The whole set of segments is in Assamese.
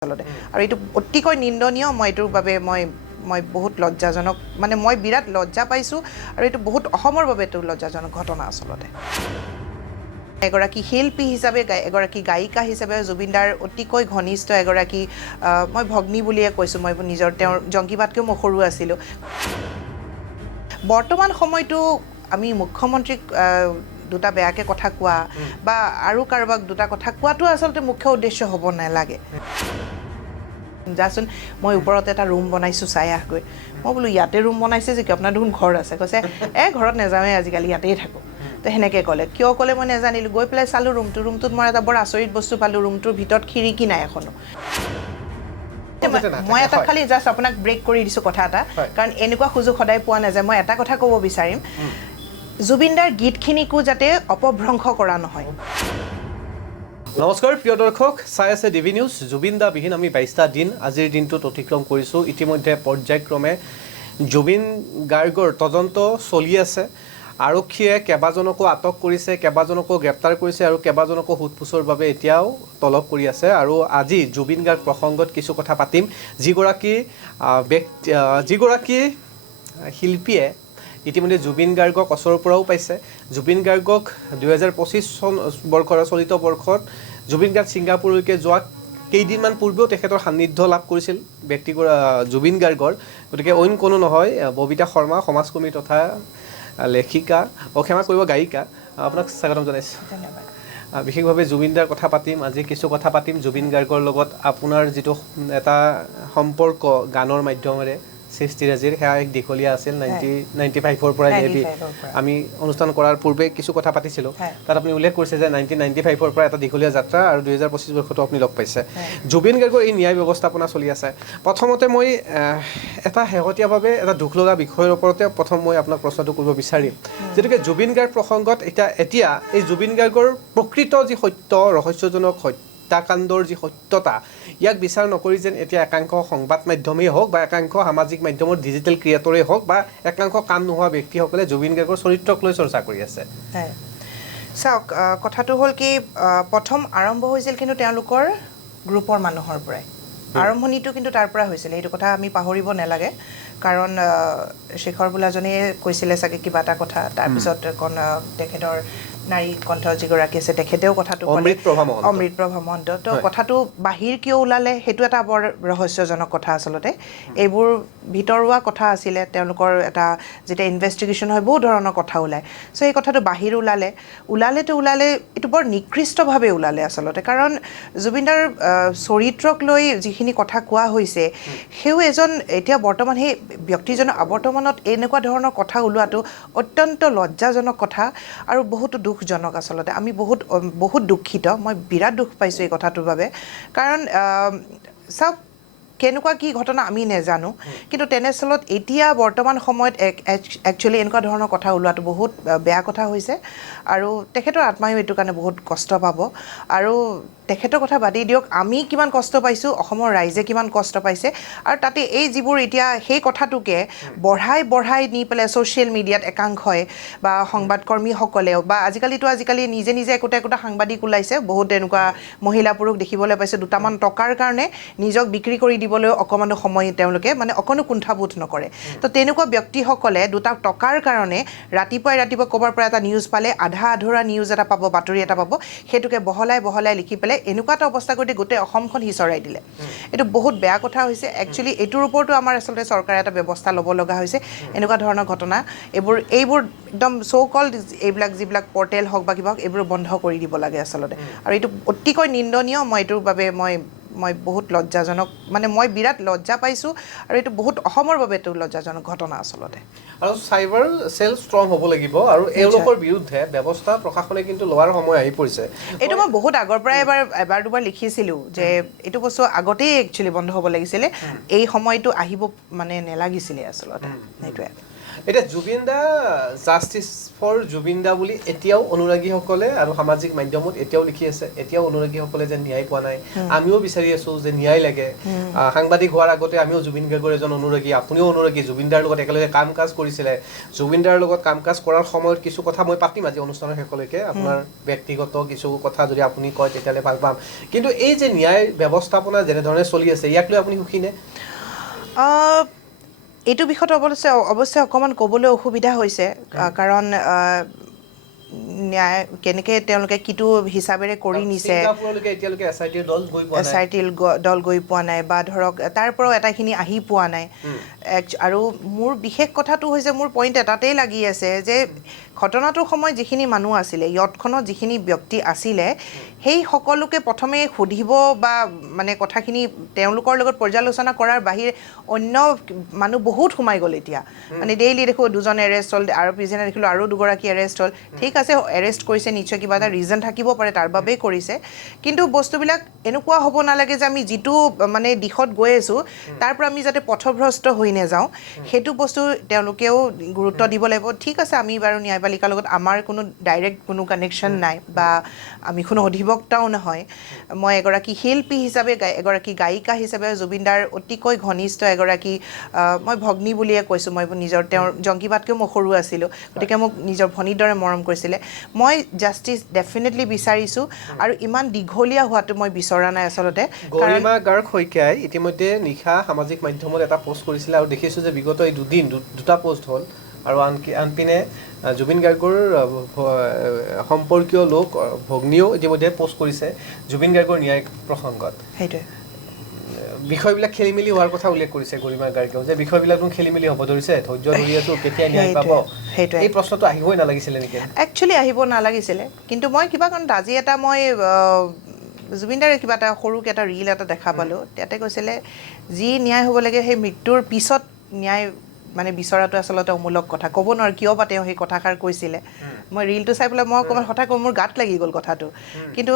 আৰু এইটো অতিকৈ নিন্দনীয় মই এইটোৰ বাবে মই বহুত লজ্জাজনক মানে মই বিৰাট লজ্জা পাইছো আৰু এইটো বহুত অসমৰ বাবে এইটো লজ্জাজনক ঘটনা আসলতে এগৰাকী শিল্পী হিচাপে এগৰাকী গায়িকা হিচাপে জুবিনদাৰ অতিকৈ ঘনিষ্ঠ এগৰাকী মই ভগ্নী বুলিয়ে কৈছো মই নিজৰ তেওঁৰ জংকিবাতকৈ মই সৰু আছিলো বৰ্তমান সময়টো আমি মুখ্যমন্ত্ৰীক দুটা বেয়াকে কথা কোৱা বা আৰু কাৰোবাক দুটা কথা কোৱাটো আসলতে মুখ্য উদ্দেশ্য হ'ব নালাগে যাচোন মই ওপৰত এটা ৰুম বনাইছো চাই আহগৈ মই বোলো ইয়াতে ৰুম বনাইছে যে কি আপোনাৰ দেখোন ঘৰ আছে কৈছে ঘৰত নেযাওঁৱে আজিকালি ইয়াতেই থাকো তো সেনেকৈ ক'লে কিয় ক'লে মই নেজানিলো গৈ পেলাই চালোঁ ৰুমটোত মই এটা বৰ আচৰিত বস্তু পালোঁ ৰুমটোৰ ভিতৰত খিৰিকী নাই এখনো মই এটা খালি জাষ্ট আপোনাক ব্ৰেক কৰি দিছোঁ কথা এটা কাৰণ এনেকুৱা সুযোগ সদায় পোৱা নাযায় মই এটা কথা ক'ব বিচাৰিম জুবিনদাৰ গীতখিনিকো যাতে অপভ্ৰংশ কৰা নহয় নমস্কাৰ প্ৰিয় দৰ্শক চাই আছে ডিভি নিউজ জুবিনদা বিহীন আমি 22টা দিন আজিৰ দিনটোত অতিক্ৰম কৰিছোঁ ইতিমধ্যে পৰ্যায়ক্ৰমে জুবিন গাৰ্গৰ তদন্ত চলি আছে আৰক্ষীয়ে কেইবাজনকো আটক কৰিছে কেইবাজনকো গ্ৰেপ্তাৰ কৰিছে আৰু কেইবাজনকো সোধপোছৰ বাবে এতিয়াও তলব কৰি আছে আৰু আজি জুবিন গাৰ্গ প্ৰসংগত কিছু কথা পাতিম যিগৰাকী শিল্পীয়ে ইতিমধ্যে জুবিন গাৰ্গক ওচৰৰ পৰাও পাইছে জুবিন গাৰ্গক 2025 বৰ্ষৰ চলিত বৰ্ষত জুবিন গাৰ্গ ছিংগাপুৰলৈকে যোৱা কেইদিনমান পূৰ্বেও তেখেতৰ সান্নিধ্য লাভ কৰিছিল জুবিন গাৰ্গৰ গতিকে অইন কোনো নহয় ববিতা শৰ্মা সমাজকৰ্মী তথা লেখিকা ক্ষমা কৰিব গায়িকা আপোনাক স্বাগতম জনাইছোঁ ধন্যবাদ বিশেষভাৱে জুবিনদাৰ কথা পাতিম আজি কিছু কথা পাতিম জুবিন গাৰ্গৰ লগত আপোনাৰ যিটো এটা সম্পৰ্ক গানৰ মাধ্যমেৰে সৃষ্টিৰাজিৰ সেয়া এক দীঘলীয়া আছিল 95ৰ পৰা আমি অনুষ্ঠান কৰাৰ পূৰ্বে কিছু কথা পাতিছিলোঁ তাত আপুনি উল্লেখ কৰিছে যে 1995ৰ পৰা এটা দীঘলীয়া যাত্ৰা আৰু 2025 বৰ্ষতো আপুনি লগ পাইছে জুবিন গাৰ্গৰ এই ন্যায় ব্যৱস্থাপনা চলি আছে প্ৰথমতে মই এটা শেহতীয়াভাৱে এটা দুখ লগা বিষয়ৰ ওপৰতে প্ৰথম মই আপোনাক প্ৰশ্নটো কৰিব বিচাৰিম যেনেকৈ জুবিন গাৰ্গ প্ৰসংগত এতিয়া এই জুবিন গাৰ্গৰ প্ৰকৃত যি সত্য ৰহস্যজনক হত্যাকাণ্ডৰ যি সত্যতা ইয়াক বিচাৰ নকৰি যেন এতিয়া একাংশ সংবাদ মাধ্যমেই হওক বা একাংশ সামাজিক মাধ্যমৰ ডিজিটেল ক্ৰিয়েটৰেই হওক বা একাংশ কাম নোহোৱা ব্যক্তিসকলে জুবিন গাৰ্গৰ চৰিত্ৰক লৈ চৰ্চা কৰি আছে চাওক কথাটো হ'ল কি প্ৰথম আৰম্ভ হৈছিল কিন্তু তেওঁলোকৰ গ্ৰুপৰ মানুহৰ পৰাই আৰম্ভণিটো কিন্তু তাৰ পৰা হৈছিল এইটো কথা আমি পাহৰিব নালাগে কাৰণ শেখৰ বোলাজনে কৈছিলে চাগে কিবা এটা কথা তাৰপিছত তেখেতৰ নাৰী কণ্ঠ যিগৰাকী আছে তেখেতেও কথাটো অমৃত প্ৰভা মহন্ত তো কথাটো বাহিৰ কিয় ওলালে সেইটো এটা বৰ ৰহস্যজনক কথা আচলতে এইবোৰ ভিতৰুৱা কথা আছিলে তেওঁলোকৰ এটা যেতিয়া ইনভেষ্টিগেশ্যন হয় বহু ধৰণৰ কথা ওলায় চ' এই কথাটো বাহিৰ ওলালে এইটো বৰ নিকৃষ্টভাৱে ওলালে আচলতে কাৰণ জুবিনদাৰ চৰিত্ৰক লৈ যিখিনি কথা কোৱা হৈছে সেও এজন এতিয়া বৰ্তমান সেই ব্যক্তিজনৰ বৰ্তমানত এনেকুৱা ধৰণৰ কথা ওলোৱাটো অত্যন্ত লজ্জাজনক কথা আৰু বহুতো দুখজনক আচলতে আমি বহুত দুখিত মই বিৰাট দুখ পাইছোঁ এই কথাটোৰ বাবে কাৰণ চাওক কেনেকুৱা কি ঘটনা আমি নেজানো কিন্তু তেনেস্থলত এতিয়া বৰ্তমান সময়ত একচুৱেলি এনেকুৱা ধৰণৰ কথা ওলোৱাটো বহুত বেয়া কথা হৈছে আৰু তেখেতৰ আত্মায়ো এইটো কাৰণে বহুত কষ্ট পাব আৰু তেখেতৰ কথা বাদেই দিয়ক আমি কিমান কষ্ট পাইছোঁ অসমৰ ৰাইজে কিমান কষ্ট পাইছে আৰু তাতে এই যিবোৰ এতিয়া সেই কথাটোকে বঢ়াই নি পেলাই ছ'চিয়েল মিডিয়াত একাংশই বা সংবাদকৰ্মীসকলেও বা আজিকালি নিজে একোটা সাংবাদিক ওলাইছে বহুত এনেকুৱা মহিলা পুৰুষ দেখিবলৈ পাইছে দুটামান টকাৰ কাৰণে নিজক বিক্ৰী কৰি দিবলৈ অকণমানো সময় তেওঁলোকে মানে অকণো কুণ্ঠাবোধ নকৰে তো তেনেকুৱা ব্যক্তিসকলে দুটা টকাৰ কাৰণে ৰাতিপুৱাই ক'ৰবাৰ পৰা এটা নিউজ পালে আধা আধৰুৱা নিউজ এটা পাব বাতৰি এটা পাব সেইটোকে বহলাই লিখি পেলাই এনেকুৱা এটা অৱস্থা কৰি গোটেই অসমখন সিঁচৰাই দিলে এইটো বহুত বেয়া কথা হৈছে একচুৱেলি এইটোৰ ওপৰতো আমাৰ আচলতে চৰকাৰে এটা ব্যৱস্থা ল'ব লগা হৈছে এনেকুৱা ধৰণৰ ঘটনা এইবোৰ একদম কল এইবিলাক যিবিলাক পৰ্টেল হওক বা কিবা হওক এইবোৰ বন্ধ কৰি দিব লাগে আচলতে আৰু এইটো অতিকৈ নিন্দনীয় মই এইটোৰ বাবে মই বহুত লজ্জাজনক মানে মই বিৰাট লজ্জা পাইছোঁ আৰু এইটো বহুত অসমৰ বাবে এইটো লজ্জাজনক ঘটনা আচলতে আৰু চাইবাৰ চেল ষ্ট্ৰং হ'ব লাগিব আৰু এওঁলোকৰ বিৰুদ্ধে ব্যৱস্থা প্ৰশাসনে কিন্তু লোৱাৰ সময় আহি পৰিছে এইটো মই বহুত আগৰ পৰাই এবাৰ দুবাৰ লিখিছিলোঁ যে এইটো বস্তু আগতেই একচুৱেলি বন্ধ হ'ব লাগিছিলে এই সময়টো আহিব মানে নেলাগিছিলে আচলতে সেইটোৱে এতিয়া জুবিন দা জাষ্টিস ফৰ জুবিন দা বুলি এতিয়াও অনুৰাগীসকলে আৰু সামাজিক মাধ্যমত এতিয়াও লিখি আছে এতিয়াও অনুৰাগীসকলে যে ন্যায় পোৱা নাই আমিও বিচাৰি আছো যে ন্যায় লাগে সাংবাদিক হোৱাৰ আগতে আমিও জুবিন গাৰ্গৰ এজন অনুৰাগী আপুনিও অনুৰাগী জুবিন দাৰ লগত একেলগে কাম কাজ কৰিছিলে জুবিন দাৰ লগত কাম কাজ কৰাৰ সময়ত কিছু কথা মই পাতিম আজি অনুষ্ঠানৰ শেষলৈকে আপোনাৰ ব্যক্তিগত কিছু কথা যদি আপুনি কয় তেতিয়ালে ভাল পাম কিন্তু এই যে ন্যায় ব্যৱস্থাপনা যেনে ধৰণে চলি আছে ইয়াক লৈ আপুনি সুখী নে এইটো বিষয়ত অৱশ্যে অকণমান ক'বলৈ অসুবিধা হৈছে কাৰণ ন্যায় কেনেকৈ তেওঁলোকে কিটো হিচাপেৰে কৰি নিছে SIT দল গৈ পোৱা নাই বা ধৰক তাৰ পৰাও এটাখিনি আহি পোৱা নাই আৰু মোৰ বিশেষ কথাটো হৈছে মোৰ পইণ্ট এটাতেই লাগি আছে যে ঘটনাটোৰ সময়ত যিখিনি মানুহ আছিলে ইয়তখনত যিখিনি ব্যক্তি আছিলে সেই সকলোকে প্ৰথমে সুধিব বা মানে কথাখিনি তেওঁলোকৰ লগত পৰ্যালোচনা কৰাৰ বাহিৰে অন্য মানুহ বহুত সোমাই গ'ল এতিয়া মানে ডেইলি দেখোঁ দুজন এৰেষ্ট হ'ল আৰু পিছদিনা দেখিলোঁ আৰু দুগৰাকী এৰেষ্ট হ'ল ঠিক আছে এৰেষ্ট কৰিছে নিশ্চয় কিবা এটা ৰিজন থাকিব পাৰে তাৰ বাবেই কৰিছে কিন্তু বস্তুবিলাক এনেকুৱা হ'ব নালাগে যে আমি যিটো মানে দিশত গৈ আছোঁ তাৰ পৰা আমি যাতে পথভ্ৰষ্ট হৈ নাযাওঁ সেইটো বস্তু তেওঁলোকেও গুৰুত্ব দিব লাগিব ঠিক আছে আমি বাৰু ন্যায়পালিকাৰ লগত আমাৰ কোনো ডাইৰেক্ট কোনো কানেকশ্যন নাই বা আমি কোনো অধিবক্তাও নহয় মই এগৰাকী শিল্পী হিচাপে এগৰাকী গায়িকা হিচাপে জুবিনদাৰ অতিকৈ ঘনিষ্ঠ এগৰাকী মই ভগ্নী বুলিয়ে কৈছোঁ মই নিজৰ তেওঁৰ জংকীবাতকৈও মই সৰু আছিলোঁ গতিকে মোক নিজৰ ভনীৰ দৰে মৰম কৰিছিলে মই জাষ্টিছ ডেফিনেটলি বিচাৰিছোঁ আৰু ইমান দীঘলীয়া হোৱাটো মই বিচৰা নাই আচলতে গৰিমা গাৰ্গ শইকীয়াই ইতিমধ্যে নিশা সামাজিক মাধ্যমত এটা পোষ্ট কৰিছিলে আৰু দেখিছোঁ যে বিগত এই দুটা পোষ্ট হ'ল আৰু আনপিনে জুবিন গাৰ্গৰ সম্পৰ্কীয় লোক ভগ্নীও ইতিমধ্যে পোষ্ট কৰিছে জুবিন গাৰ্গৰ ন্যায় প্ৰসংগত সেইটোৱে বিষয়বিলাক খেলি মেলি হোৱাৰ কথা উল্লেখ কৰিছে গৰিমা গাৰ্গেও যে বিষয়বিলাক খেলি মেলি হ'ব ধৰিছে ধৈৰ্য ধৰি আছোঁ কেতিয়া ন্যায় পাব এই প্ৰশ্নটো আহিবই নালাগিছিলে নেকি একচুৱেলি আহিব নালাগিছিলে কিন্তু মই কিবা কাৰণত আজি এটা মই জুবিনদাৰে কিবা এটা সৰুকৈ এটা ৰীল এটা দেখা পালোঁ তাতে কৈছিলে যি ন্যায় হ'ব লাগে সেই মৃত্যুৰ পিছত ন্যায় মানে বিচৰাটো আচলতে অমূলক কথা ক'ব নোৱাৰোঁ কিয় বা তেওঁ সেই কথাষাৰ কৈছিলে মই ৰীলটো চাই পেলাই মই অকণমান হঠাৎ মোৰ গাত লাগি গ'ল কথাটো কিন্তু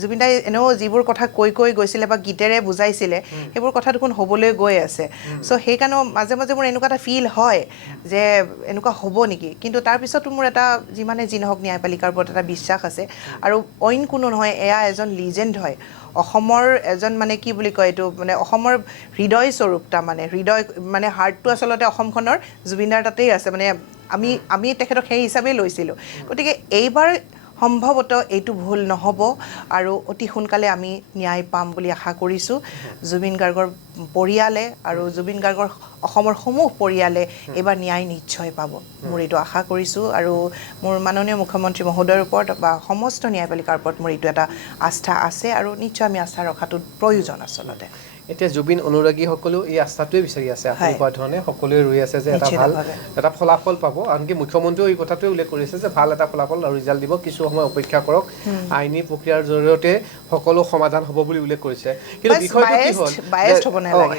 জুবিনদাই এনেও যিবোৰ কথা কৈ গৈছিলে বা গীতেৰে বুজাইছিলে সেইবোৰ কথা দেখোন হ'বলৈ গৈ আছে চ' সেইকাৰণে মাজে মাজে মোৰ এনেকুৱা এটা ফিল হয় যে এনেকুৱা হ'ব নেকি কিন্তু তাৰপিছতো মোৰ এটা যিমানে যি নহওক ন্যায়পালিকাৰ ওপৰত এটা বিশ্বাস আছে আৰু অইন কোনো নহয় এয়া এজন লিজেণ্ড হয় অসমৰ এজন মানে কি বুলি কয় এইটো মানে অসমৰ হৃদয় স্বৰূপ তাৰমানে হৃদয় মানে হাৰ্টটো আচলতে অসমখনৰ জুবিনদাৰ তাতেই আছে মানে আমি তেখেতক সেই হিচাপেই লৈছিলোঁ গতিকে এইবাৰ সম্ভৱতঃ এইটো ভুল নহ'ব আৰু অতি সোনকালে আমি ন্যায় পাম বুলি আশা কৰিছোঁ জুবিন গাৰ্গৰ পৰিয়ালে আৰু জুবিন গাৰ্গৰ অসমৰ সমূহ পৰিয়ালে এইবাৰ ন্যায় নিশ্চয় পাব মোৰ এইটো আশা কৰিছোঁ আৰু মোৰ মাননীয় মুখ্যমন্ত্ৰী মহোদয়ৰ ওপৰত বা সমস্ত ন্যায়পালিকাৰ ওপৰত মোৰ এইটো এটা আস্থা আছে আৰু নিশ্চয় আমি আস্থা ৰখাটো প্ৰয়োজন আচলতে এতিয়া জুবিন অনুৰাগীসকলেও এই আস্থাটোৱে বিচাৰি আছে আপুনি কোৱা ধৰণে সকলোৱে ৰৈ আছে যে এটা ভাল এটা ফলাফল পাব আনকি মুখ্যমন্ত্ৰীও এই কথাটোৱে উল্লেখ কৰিছে যে ভাল এটা ফলাফল আৰু ৰিজাল্ট দিব কিছু সময় অপেক্ষা কৰক আইনী প্ৰক্ৰিয়াৰ জৰিয়তে সকলো সমাধান হ'ব বুলি উল্লেখ কৰিছে কিন্তু বিষয়টো কি হ'ল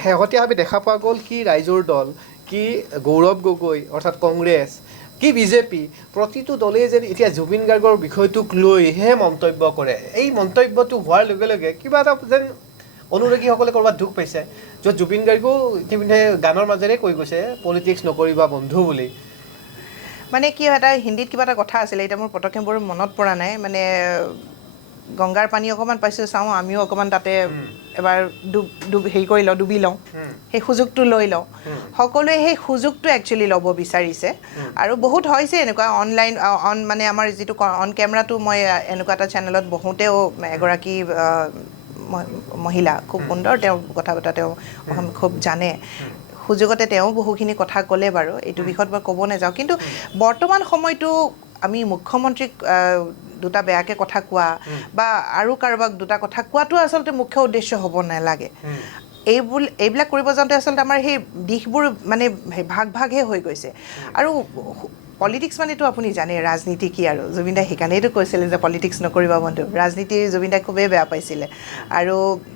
শেহতীয়াভাৱে দেখা পোৱা গ'ল কি ৰাইজৰ দল কি গৌৰৱ গগৈ অৰ্থাৎ কংগ্ৰেছ কি বিজেপি প্ৰতিটো দলেই যেন এতিয়া জুবিন গাৰ্গৰ বিষয়টোক লৈহে মন্তব্য কৰে এই মন্তব্যটো হোৱাৰ লগে লগে কিবা এটা যেন অনুৰাগীসকলে ক'ৰবাত দুখ পাইছে য'ত জুবিন গাৰ্গেও ইতিমধ্যে গানৰ মাজেৰে কৈ গৈছে পলিটিক্স নকৰিবা বন্ধু বুলি মানে কি এটা হিন্দীত কিবা এটা কথা আছিলে এতিয়া মোৰ পটককৈ বৰ মনত পৰা নাই মানে গংগাৰ পানী অকণমান পাইছোঁ চাওঁ আমিও অকণমান তাতে এবাৰ হেৰি কৰি লওঁ ডুবি লওঁ সেই সুযোগটো লৈ লওঁ সকলোৱে সেই সুযোগটো একচুৱেলি ল'ব বিচাৰিছে আৰু বহুত হৈছে এনেকুৱা অনলাইন মানে আমাৰ যিটো অন কেমেৰাটো মই এনেকুৱা এটা চেনেলত বহোঁতেও এগৰাকী মহিলা খুব সুন্দৰ তেওঁ কথা বতৰা তেওঁ খুব জানে সুযোগতে তেওঁ বহুখিনি কথা ক'লে বাৰু এইটো বিষয়ত মই ক'ব নাযাওঁ কিন্তু বৰ্তমান সময়টো আমি মুখ্যমন্ত্ৰীক দুটা বেয়াকৈ কথা কোৱা বা আৰু কাৰোবাক দুটা কথা কোৱাটো আচলতে মুখ্য উদ্দেশ্য হ'ব নালাগে এইবিলাক কৰিব যাওঁতে আচলতে আমাৰ সেই দিশবোৰ মানে ভাগহে হৈ গৈছে আৰু পলিটিক্স মানেতো আপুনি জানে ৰাজনীতি কি আৰু জুবিনদাই সেইকাৰণেইতো কৈছিলে যে পলিটিক্স নকৰিবা বন্ধু ৰাজনীতি জুবিনদাই খুবেই বেয়া পাইছিলে আৰু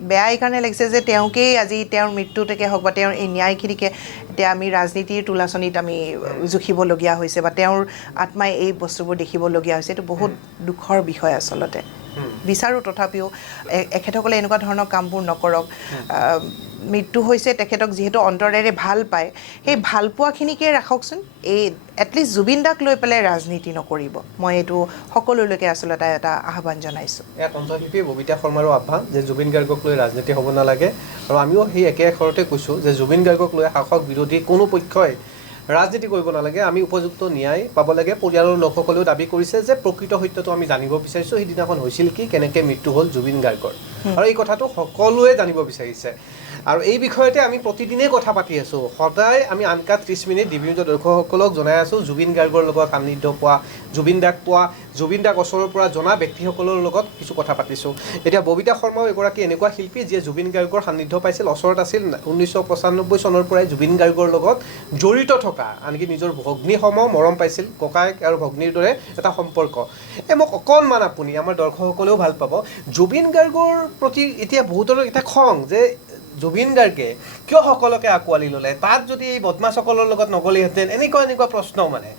বেয়া এইকাৰণে লাগিছে যে তেওঁকেই আজি তেওঁৰ মৃত্যুটোকে হওক বা তেওঁৰ এই ন্যায়খিনিকে এতিয়া আমি ৰাজনীতিৰ তোলাচনীত আমি জুখিবলগীয়া হৈছে বা তেওঁৰ আত্মাই এই বস্তুবোৰ দেখিবলগীয়া হৈছে এইটো বহুত দুখৰ বিষয় আচলতে বিচাৰোঁ তথাপিও এখেতসকলে এনেকুৱা ধৰণৰ কামবোৰ নকৰক মৃত্যু হৈছে তেখেতক যিহেতু অন্তৰেৰে ভাল পায় সেই ভাল পোৱাখিনিকে ৰাখকচোন এই এটলিষ্ট জুবিন দাক লৈ পেলাই ৰাজনীতি নকৰিব মই এইটো সকলোলৈকে আচলতে এটা আহ্বান জনাইছোঁ এয়া কণ্ঠশিল্পী ববিতা শৰ্মাৰো আহ্বান যে জুবিন গাৰ্গক লৈ ৰাজনীতি হ'ব নালাগে আৰু আমিও সেই একে আখৰতে কৈছোঁ যে জুবিন গাৰ্গক লৈ শাসক বিৰোধী কোনো পক্ষই ৰাজনীতি কৰিব নালাগে আমি উপযুক্ত ন্যায় পাব লাগে পৰিয়ালৰ লোকসকলেও দাবী কৰিছে যে প্ৰকৃত সত্যটো আমি জানিব বিচাৰিছোঁ সেইদিনাখন হৈছিল কি কেনেকৈ মৃত্যু হ'ল জুবিন গাৰ্গৰ আৰু এই কথাটো সকলোৱে জানিব বিচাৰিছে আৰু এই বিষয়তে আমি প্ৰতিদিনেই কথা পাতি আছোঁ সদায় আমি আনকা 30 মিনিট বিভিন্ন দৰ্শকসকলক জনাই আছোঁ জুবিন গাৰ্গৰ লগত সান্নিধ্য পোৱা জুবিন দাক ওচৰৰ পৰা জনা ব্যক্তিসকলৰ লগত কিছু কথা পাতিছোঁ এতিয়া ববিতা শৰ্মাও এগৰাকী এনেকুৱা শিল্পী যিয়ে জুবিন গাৰ্গৰ সান্নিধ্য পাইছিল ওচৰত আছিল 1995 চনৰ পৰাই জুবিন গাৰ্গৰ লগত জড়িত থকা আনকি নিজৰ ভগ্নীসম মৰম পাইছিল ককায়েক আৰু ভগ্নীৰ দৰে এটা সম্পৰ্ক মোক অকণমান আপুনি আমাৰ দৰ্শকসকলেও ভাল পাব জুবিন গাৰ্গৰ প্ৰতি এতিয়া বহুতৰ এটা খং যে জুবিন গাৰ্গে কিয় সকলোকে আঁকোৱালি ল'লে তাত যদি এই বদমাছসকলৰ লগত নগ'লেহেঁতেন এনেকুৱা প্ৰশ্ন মানে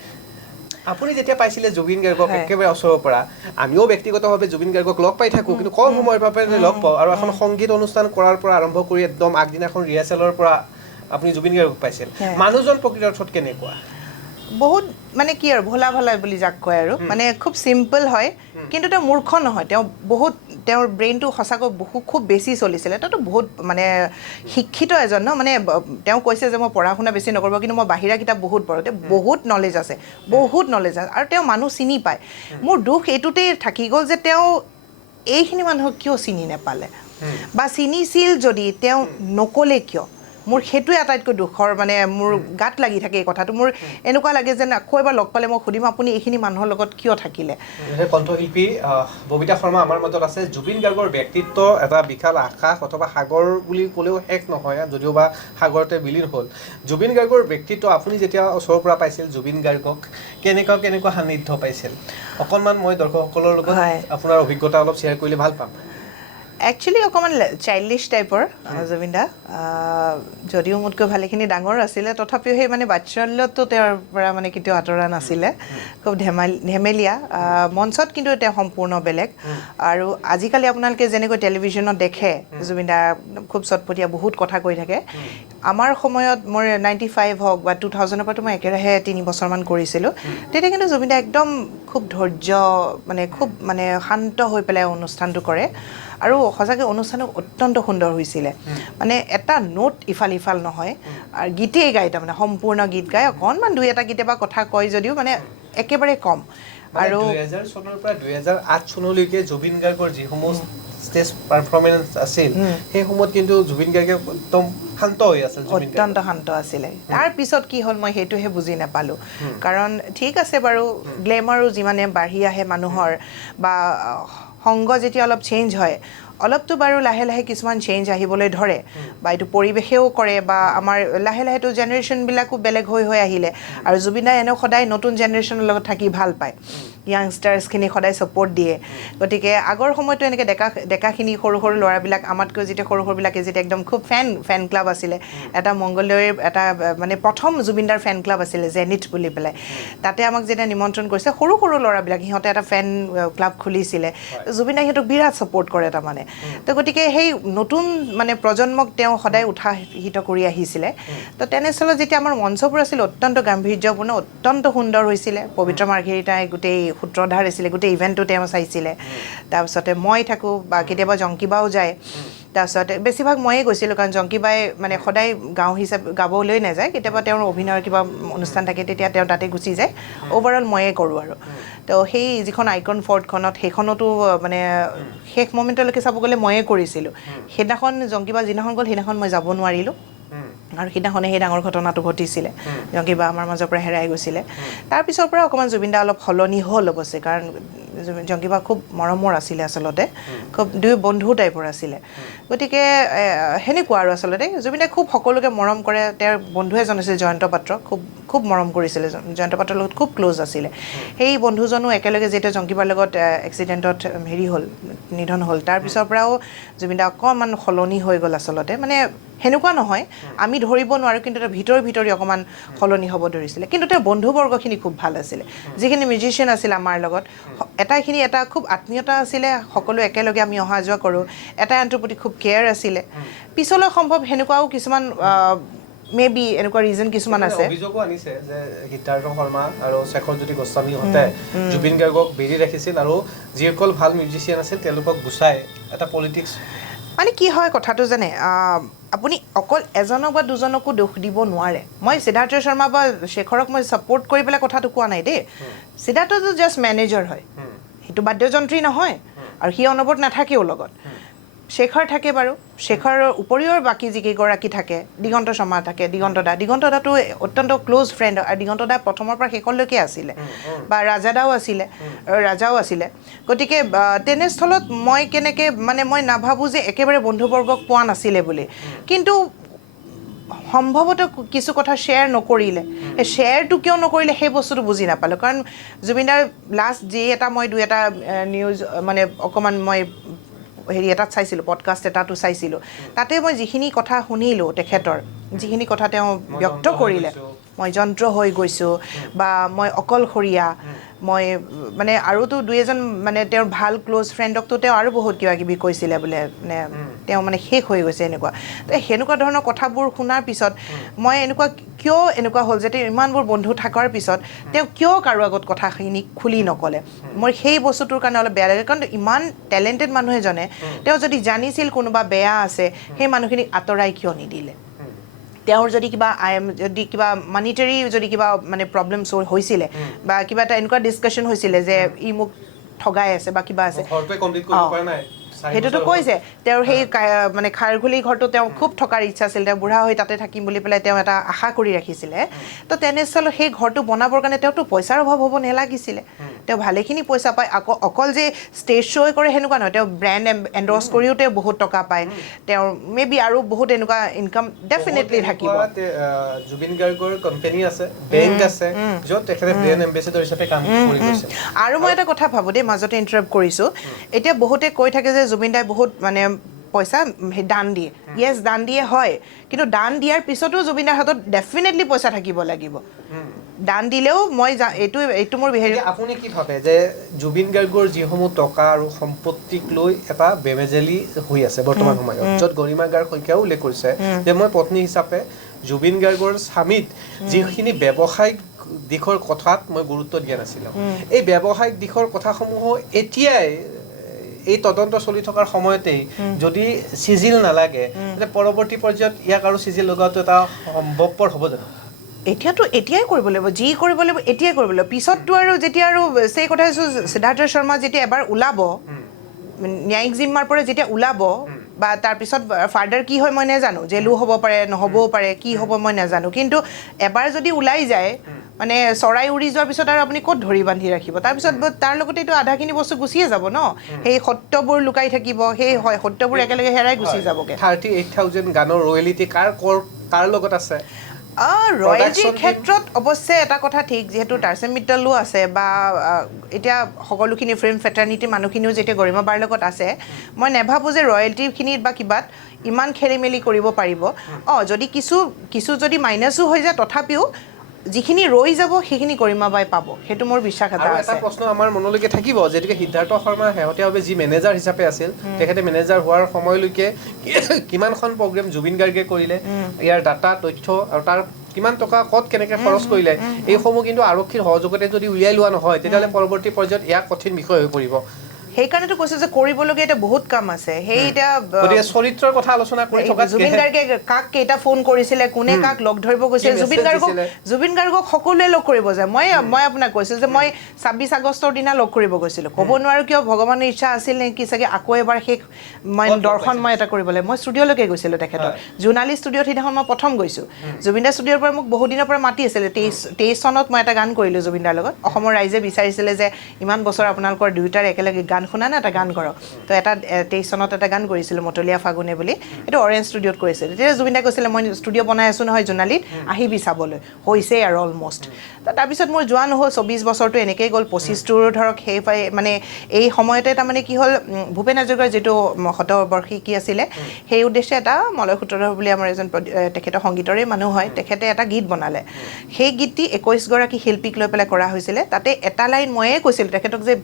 আপুনি যেতিয়া পাইছিলে জুবিন গাৰ্গক একেবাৰে ওচৰৰ পৰা আমিও ব্যক্তিগতভাৱে জুবিন গাৰ্গক লগ পাই থাকোঁ কিন্তু কম সময়ৰ বাবে লগ পাওঁ আৰু এখন সংগীত অনুষ্ঠান কৰাৰ পৰা আৰম্ভ কৰি একদম আগদিনাখন ৰিহাৰ্চেলৰ পৰা আপুনি জুবিন গাৰ্গক পাইছিল মানুহজন প্ৰকৃত অৰ্থত কেনেকুৱা বহুত মানে কি আৰু ভোলা ভলা বুলি যাক কয় আৰু মানে খুব চিম্পল হয় কিন্তু তেওঁ মূৰ্খ নহয় তেওঁ বহুত তেওঁৰ ব্ৰেইনটো সঁচাকৈ খুব বেছি চলিছিলে তেওঁতো বহুত মানে শিক্ষিত এজন ন মানে তেওঁ কৈছে যে মই পঢ়া শুনা বেছি নকৰিব কিন্তু মই বাহিৰা কিতাপ বহুত পঢ়োঁ তেওঁ বহুত নলেজ আছে আৰু তেওঁ মানুহ চিনি পায় মোৰ দুখ এইটোতেই থাকি গ'ল যে তেওঁ এইখিনি মানুহক কিয় চিনি নাপালে বা চিনিছিল যদি তেওঁ নক'লে কিয় মোৰ সেইটোৱে আটাইতকৈ দুখৰ মানে মোৰ গাত লাগি থাকে এই কথাটো মোৰ এনেকুৱা লাগে যেন আকৌ এবাৰ লগ পালে মই সুধিম আপুনি এইখিনি মানুহৰ লগত কিয় থাকিলে কণ্ঠশিল্পী ববিতা শৰ্মা আমাৰ মাজত আছে জুবিন গাৰ্গৰ ব্যক্তিত্ব এটা বিশাল আকাশ অথবা সাগৰ বুলি ক'লেও শেষ নহয় যদিও বা সাগৰতে বিলীন হ'ল জুবিন গাৰ্গৰ ব্যক্তিত্ব আপুনি যেতিয়া ওচৰৰ পৰা পাইছিল জুবিন গাৰ্গক কেনেকুৱা সান্নিধ্য পাইছিল অকণমান মই দৰ্শকসকলৰ লগত আপোনাৰ অভিজ্ঞতা অলপ শ্বেয়াৰ কৰিলে ভাল পাম একচুৱেলি অকণমান চাইল্ডিছ টাইপৰ জুবিন দা যদিও মোতকৈ ভালেখিনি ডাঙৰ আছিলে তথাপিও সেই মানে বাচ্চাল্যটো তেওঁৰ পৰা মানে কেতিয়াও আঁতৰা নাছিলে খুব ধেমেলীয়া মঞ্চত কিন্তু তেওঁ সম্পূৰ্ণ বেলেগ আৰু আজিকালি আপোনালোকে যেনেকৈ টেলিভিশ্যনত দেখে জুবিন দা খুব চটপটীয়া বহুত কথা কৈ থাকে আমাৰ সময়ত মোৰ 95 হওক বা 2000ৰ পৰাতো মই একেৰাহে 3 বছৰমান কৰিছিলোঁ তেতিয়া কিন্তু জুবিন দা একদম খুব ধৈৰ্য মানে খুব মানে শান্ত হৈ পেলাই অনুষ্ঠানটো কৰে আৰু সঁচাকৈ অনুষ্ঠানটো অত্যন্ত সুন্দৰ হৈছিলে মানে এটা নোট ইফাল নহয় আৰু গীতেই গায় তাৰমানে সম্পূৰ্ণ গীত গায় অকণমান দুই এটা কেতিয়াবা কথা কয় যদিও মানে একেবাৰে কম আৰু 2000 চনৰ পৰা 2008 চনলৈকে জুবিন গাৰ্গৰ যিসমূহ ষ্টেজ পাৰফৰ্মেন্স আছিল সেই সময়ত কিন্তু জুবিন গাৰ্গে একদম শান্ত হৈ আছিল অত্যন্ত শান্ত আছিলে তাৰ পিছত কি হ'ল মই সেইটোহে বুজি নাপালোঁ কাৰণ ঠিক আছে বাৰু গ্লেমাৰো যিমানে বাঢ়ি আহে মানুহৰ বা সংগ যেতিয়া অলপ চেঞ্জ হয় অলপতো বাৰু লাহে লাহে কিছুমান চেঞ্জ আহিবলৈ ধৰে বা এইটো পৰিৱেশেও কৰে বা আমাৰ লাহে লাহেতো জেনেৰেশ্যনবিলাকো বেলেগ হৈ আহিলে আৰু জুবিন দাই এনেও সদায় নতুন জেনেৰেশ্যনৰ লগত থাকি ভাল পায় য়াংষ্টাৰ্ছখিনি সদায় ছাপোৰ্ট দিয়ে গতিকে আগৰ সময়তো এনেকৈ ডেকাখিনি সৰু ল'ৰাবিলাক আমাতকৈ যেতিয়া সৰুবিলাকে যেতিয়া একদম খুব ফেন ক্লাব আছিলে এটা মংগলদৈৰ এটা মানে প্ৰথম জুবিনদাৰ ফেন ক্লাব আছিলে জেনিথ বুলি পেলাই তাতে আমাক যেতিয়া নিমন্ত্ৰণ কৰিছে সৰু ল'ৰাবিলাক সিহঁতে এটা ফেন ক্লাব খুলিছিলে জুবিন দাই সিহঁতক বিৰাট ছাপোৰ্ট কৰে তাৰমানে তো গতিকে সেই নতুন মানে প্ৰজন্মক তেওঁ সদায় উৎসাহিত কৰি আহিছিলে তো তেনেস্থলত যেতিয়া আমাৰ মঞ্চবোৰ আছিল অত্যন্ত গাম্ভীৰ্যপূৰ্ণ অত্যন্ত সুন্দৰ হৈছিলে পবিত্ৰ মাৰ্ঘেৰিটাই গোটেই সূত্ৰধাৰ আছিলে গোটেই ইভেণ্টটো তেওঁ চাইছিলে তাৰপিছতে মই থাকোঁ বা কেতিয়াবা জংকিবাও যায় তাৰপিছতে বেছিভাগ ময়ে গৈছিলোঁ কাৰণ জংকিবাই মানে সদায় গাঁও হিচাপে গাবলৈ নাযায় কেতিয়াবা তেওঁৰ অভিনয়ৰ কিবা অনুষ্ঠান থাকে তেতিয়া তেওঁ তাতে গুচি যায় অভাৰঅল ময়ে কৰোঁ আৰু তো সেই যিখন আইকন ফৰ্টখনত সেইখনতো মানে শেষ মমেণ্টলৈকে চাব গ'লে ময়ে কৰিছিলোঁ সেইদিনাখন জংকিবা যিদিনাখন গ'ল সেইদিনাখন মই যাব নোৱাৰিলোঁ আৰু সেইদিনাখনে সেই ডাঙৰ ঘটনাটো ঘটিছিলে জংকিবা আমাৰ মাজৰ পৰা হেৰাই গৈছিলে তাৰপিছৰ পৰা অকণমান জুবিন দা অলপ সলনি হ'ল অৱশ্যে কাৰণ জংকিবা খুব মৰমৰ আছিলে আচলতে খুব দুই বন্ধু টাইপৰ আছিলে গতিকে সেনেকুৱা আৰু আচলতে জুবিন দাই খুব সকলোকে মৰম কৰে তেওঁৰ বন্ধু এজন আছিল জয়ন্ত পাত্ৰ খুব খুব মৰম কৰিছিলে জয়ন্ত পাত্ৰৰ লগত খুব ক্লোজ আছিলে সেই বন্ধুজনো একেলগে যেতিয়া জংকিবাৰ লগত এক্সিডেণ্টত হেৰি হ'ল নিধন হ'ল তাৰ পিছৰ পৰাও জুবিন দা অকণমান সলনি হৈ গ'ল আচলতে মানে সেনেকুৱা নহয় আমি ধৰিব নোৱাৰোঁ কিন্তু তাৰ ভিতৰি অকণমান সলনি হ'ব ধৰিছিলে কিন্তু তেওঁৰ বন্ধুবৰ্গখিনি খুব ভাল আছিলে যিখিনি মিউজিচিয়ান আছিল আমাৰ লগত এটা খুব আত্মীয়তা আছিলে সকলো একেলগে আমি অহা যোৱা কৰোঁ এটা আনটোৰ প্ৰতি খুব কেয়াৰ আছিলে পিছলৈ সম্ভৱ সেনেকুৱাও কিছুমান মেবি এনেকুৱা ৰিজন কিছুমান আছে অভিযোগো আনিছে যে সিদ্ধাৰ্থ শৰ্মা আৰু শেখৰজ্যোতি গোস্বামীহঁতে জুবিন গাৰ্গক বেৰি ৰাখিছিল আৰু যিসকল ভাল মিউজিচিয়ান আছিল তেওঁলোকক গুচাই এটা পলিটিক্স মানে কি হয় কথাটো জানে আপুনি অকল এজনক বা দুজনকো দোষ দিব নোৱাৰে মই সিদ্ধাৰ্থ শৰ্মা বা শেখৰক মই ছাপোৰ্ট কৰি পেলাই কথাটো কোৱা নাই দেই সিদ্ধাৰ্থটো জাষ্ট মেনেজাৰ হয় সেইটো বাদ্যযন্ত্ৰী নহয় আৰু সি অনবৰত নাথাকেও লগত শেখৰ থাকে বাৰু শেখৰৰ উপৰিও বাকী যিকেইগৰাকী থাকে দিগন্ত শৰ্মা থাকে দিগন্ত দাটো অত্যন্ত ক্ল'জ ফ্ৰেণ্ড আৰু দিগন্ত দা প্ৰথমৰ পৰা শেষলৈকে আছিলে বা ৰাজাও আছিলে গতিকে তেনেস্থলত মই কেনেকৈ মানে মই নাভাবোঁ যে একেবাৰে বন্ধুবৰ্গক পোৱা নাছিলে বুলি কিন্তু সম্ভৱতঃ কিছু কথা শ্বেয়াৰ নকৰিলে সেই শ্বেয়াৰটো কিয় নকৰিলে সেই বস্তুটো বুজি নাপালোঁ কাৰণ জুবিনদাৰ লাষ্ট মই দুই এটা নিউজ মানে অকণমান মই হেৰি এটাত চাইছিলোঁ পডকাষ্ট এটাতো চাইছিলোঁ তাতে মই যিখিনি কথা শুনিলোঁ তেখেতৰ যিখিনি কথা তেওঁ ব্যক্ত কৰিলে মই যন্ত্ৰ হৈ গৈছোঁ বা মই অকলশৰীয়া মই মানে আৰুতো দুই এজন মানে তেওঁৰ ভাল ক্ল'জ ফ্ৰেণ্ডকতো তেওঁ আৰু বহুত কিবা কিবি কৈছিলে বোলে মানে তেওঁ মানে শেষ হৈ গৈছে এনেকুৱা তো সেনেকুৱা ধৰণৰ কথাবোৰ শুনাৰ পিছত মই কিয় এনেকুৱা হ'ল যে তেওঁ ইমানবোৰ বন্ধু থকাৰ পিছত তেওঁ কিয় কাৰো আগত কথাখিনি খুলি নক'লে মোৰ সেই বস্তুটোৰ কাৰণে অলপ বেয়া লাগে কাৰণ ইমান টেলেণ্টেড মানুহ এজনে তেওঁ যদি জানিছিল কোনোবা বেয়া আছে সেই মানুহখিনিক আঁতৰাই কিয় নিদিলে তেওঁৰ যদি কিবা মানিটাৰী যদি কিবা মানে প্ৰব্লেম হৈছিলে বা কিবা এটা এনেকুৱা ডিছকাশ্যন হৈছিলে যে ই মোক ঠগাই আছে বা কিবা আছে সেইটোতো কৈছে তেওঁৰ সেই মানে খাৰঘুলি ঘৰটো তেওঁ খুব থকাৰ ইচ্ছা আছিল তেওঁ বুঢ়া হৈ তাতে থাকিম বুলি পেলাই তেওঁ এটা আশা কৰি ৰাখিছিলে তো তেনেস্থলত সেই ঘৰটো বনাবৰ কাৰণে তেওঁতো পইচাৰ অভাৱ হ'ব নালাগিছিলে তেওঁ ভালেখিনি পইচা পায় অকল যে ষ্টেজ শ্ব' কৰে সেনেকুৱা নহয় তেওঁ ব্ৰেণ্ড এণ্ডৰ্ছ কৰিও তেওঁ বহুত টকা পায় তেওঁৰ মেবি আৰু বহুত এনেকুৱা ইনকাম ডেফিনেটলি থাকিব জুবিন গাৰ্গৰ কোম্পানী আছে বেংক আছে য'ত তেখেতে ব্ৰেণ্ড এম্বেচেডৰ হিচাপে কাম কৰি গৈছে আৰু মই এটা কথা ভাবোঁ দেই মাজতে ইণ্টাৰাপ্ট কৰিছোঁ এতিয়া বহুতে কৈ থাকে যে জুবিন দাই বহুত মানে পইচা দান দিয়ে য়েছ দান দিয়ে হয় কিন্তু দান দিয়াৰ পিছতো জুবিনদাৰ হাতত ডেফিনেটলি পইচা থাকিব লাগিব দান দিলেও মই এইটো মোৰ বিহেভিয়াৰ আপুনি কি ভাবে যে জুবিন গাৰ্গৰ যিসমূহ টকা আৰু সম্পত্তিক লৈ এটা বেমেজালি হৈ আছে বৰ্তমান সময়ত য'ত গৰিমা গাৰ্গ সংখ্যাও উল্লেখ কৰিছে যে মই পত্নী হিচাপে জুবিন গাৰ্গৰ স্বামীত যিখিনি ব্যৱসায়িক দিশৰ কথাত মই গুৰুত্ব দিয়া নাছিলোঁ এই ব্যৱসায়িক দিশৰ কথাসমূহো এতিয়াই এই তদন্ত চলি থকাৰ সময়তেই যদি চিজিল নালাগে পৰৱৰ্তী পৰ্যায়ত ইয়াক আৰু চিজিল লগোৱাটো এটা সম্ভৱপৰ হ'ব জানো এতিয়াই কৰিব লাগিব যি কৰিব লাগিব এতিয়াই কৰিব লাগিব পিছততো আৰু যেতিয়া আৰু সেই কথা সিদ্ধাৰ্থ শৰ্মা যেতিয়া এবাৰ ওলাব ন্যায়িক জিম্মাৰ পৰা যেতিয়া ওলাব বা তাৰপিছত ফাৰ্ডাৰ কি হয় মই নাজানো জেলো হ'ব পাৰে নহ'বও পাৰে কি হ'ব মই নাজানো কিন্তু এবাৰ যদি ওলাই যায় মানে চৰাই উৰি যোৱাৰ পিছত আৰু আপুনি ক'ত ধৰি বান্ধি ৰাখিব তাৰপিছত তাৰ লগতেতো আধাখিনি বস্তু গুচিয়ে যাব ন সেই সত্যবোৰ লুকাই থাকিব সেই সত্যবোৰ একেলগে হেৰাই গুচি যাবগৈ 38,000 গানৰ ৰয়েলিটি কাৰ লগত আছে ৰয়েলিটিৰ ক্ষেত্ৰত অৱশ্যে এটা কথা ঠিক যিহেতু টাৰ্চেন মিট্টলো আছে বা এতিয়া সকলোখিনি ফিল্ম ফেটাৰ্নিটিৰ মানুহখিনিও যেতিয়া গৰিমা বাৰ লগত আছে মই নাভাবোঁ যে ৰয়েলিটিখিনিত বা কিবাত ইমান খেলি মেলি কৰিব পাৰিব যদি কিছু যদি মাইনাছো হৈ যায় তথাপিও যিখিনি ৰৈ যাব সেইখিনি গৰিমা বাই পাব সেইটো মোৰ বিশ্বাস এটা আছে এটা প্ৰশ্ন আমাৰ মনলৈকে থাকিব যেনেকৈ সিদ্ধাৰ্থ শৰ্মা শেহতীয়াভাৱে যি মেনেজাৰ হিচাপে আছিল তেখেতে মেনেজাৰ হোৱাৰ সময়লৈকে কিমানখন প্ৰগ্ৰেম জুবিন গাৰ্গে কৰিলে ইয়াৰ ডাটা তথ্য আৰু তাৰ কিমান টকা ক'ত কেনেকৈ খৰচ কৰিলে এইসমূহ কিন্তু আৰক্ষীৰ সহযোগতে যদি উলিয়াই লোৱা নহয় তেতিয়াহ'লে পৰৱৰ্তী পৰ্যায়ত ইয়াক কঠিন বিষয় হৈ পৰিব সেইকাৰণেতো কৈছোঁ যে কৰিবলগীয়া এতিয়া বহুত কাম আছে সেই এতিয়া চৰিত্ৰৰ কথা আলোচনা কৰি থকা জুবিন গাৰ্গে কাক কেইটা ফোন কৰিছিলে কোনে কাক লগ ধৰিব গৈছিলে জুবিন গাৰ্গক সকলোৱে লগ কৰিব যায় মই আপোনাক কৈছোঁ যে মই 26 আগষ্টৰ দিনা লগ কৰিব গৈছিলোঁ ক'ব নোৱাৰোঁ কিয় ভগৱানৰ ইচ্ছা আছিল নেকি চাগে আকৌ এবাৰ সেই দৰ্শন মই এটা কৰিবলৈ মই ষ্টুডিঅ'লৈকে গৈছিলোঁ তেখেতৰ জোনালী ষ্টুডিঅ'ত সেইদিনাখন মই প্ৰথম গৈছোঁ জুবিনদাৰ ষ্টুডিঅ'ৰ পৰা মোক বহুত দিনৰ পৰা মাতি আছিলে 23 চনত মই এটা গান কৰিলোঁ জুবিনদাৰ লগত অসমৰ ৰাইজে বিচাৰিছিলে যে ইমান বছৰ আপোনালোকৰ দুয়োটাৰ একেলগে গান শুনা না এটা গান কৰক তো এটা 23 চনত এটা গান কৰিছিলোঁ মটলীয়া ফাগুনে বুলি এইটো অৰেঞ্জ ষ্টুডিঅ'ত কৰিছিল তেতিয়া জুবিন দাই কৈছিলে মই ষ্টুডিঅ' বনাই আছোঁ নহয় জোনালীত আহিবি চাবলৈ হৈছেই আৰু অলমষ্ট তাৰপিছত মোৰ যোৱা নহ'ল 24 বছৰটো এনেকেই গ'ল 25টোৰ ধৰক সেই মানে এই সময়তে তাৰমানে কি হ'ল ভূপেন হাজৰিকাৰ যিটো শতবাৰ্ষিকী আছিলে সেই উদ্দেশ্যে এটা মলয় সূত্ৰধৰ বুলি আমাৰ এজন তেখেতৰ সংগীতৰে মানুহ হয় তেখেতে এটা গীত বনালে সেই গীতটি 21 গৰাকী শিল্পীক লৈ পেলাই কৰা হৈছিলে তাতে এটা লাইন ময়ে কৈছিলোঁ তেখেতক যে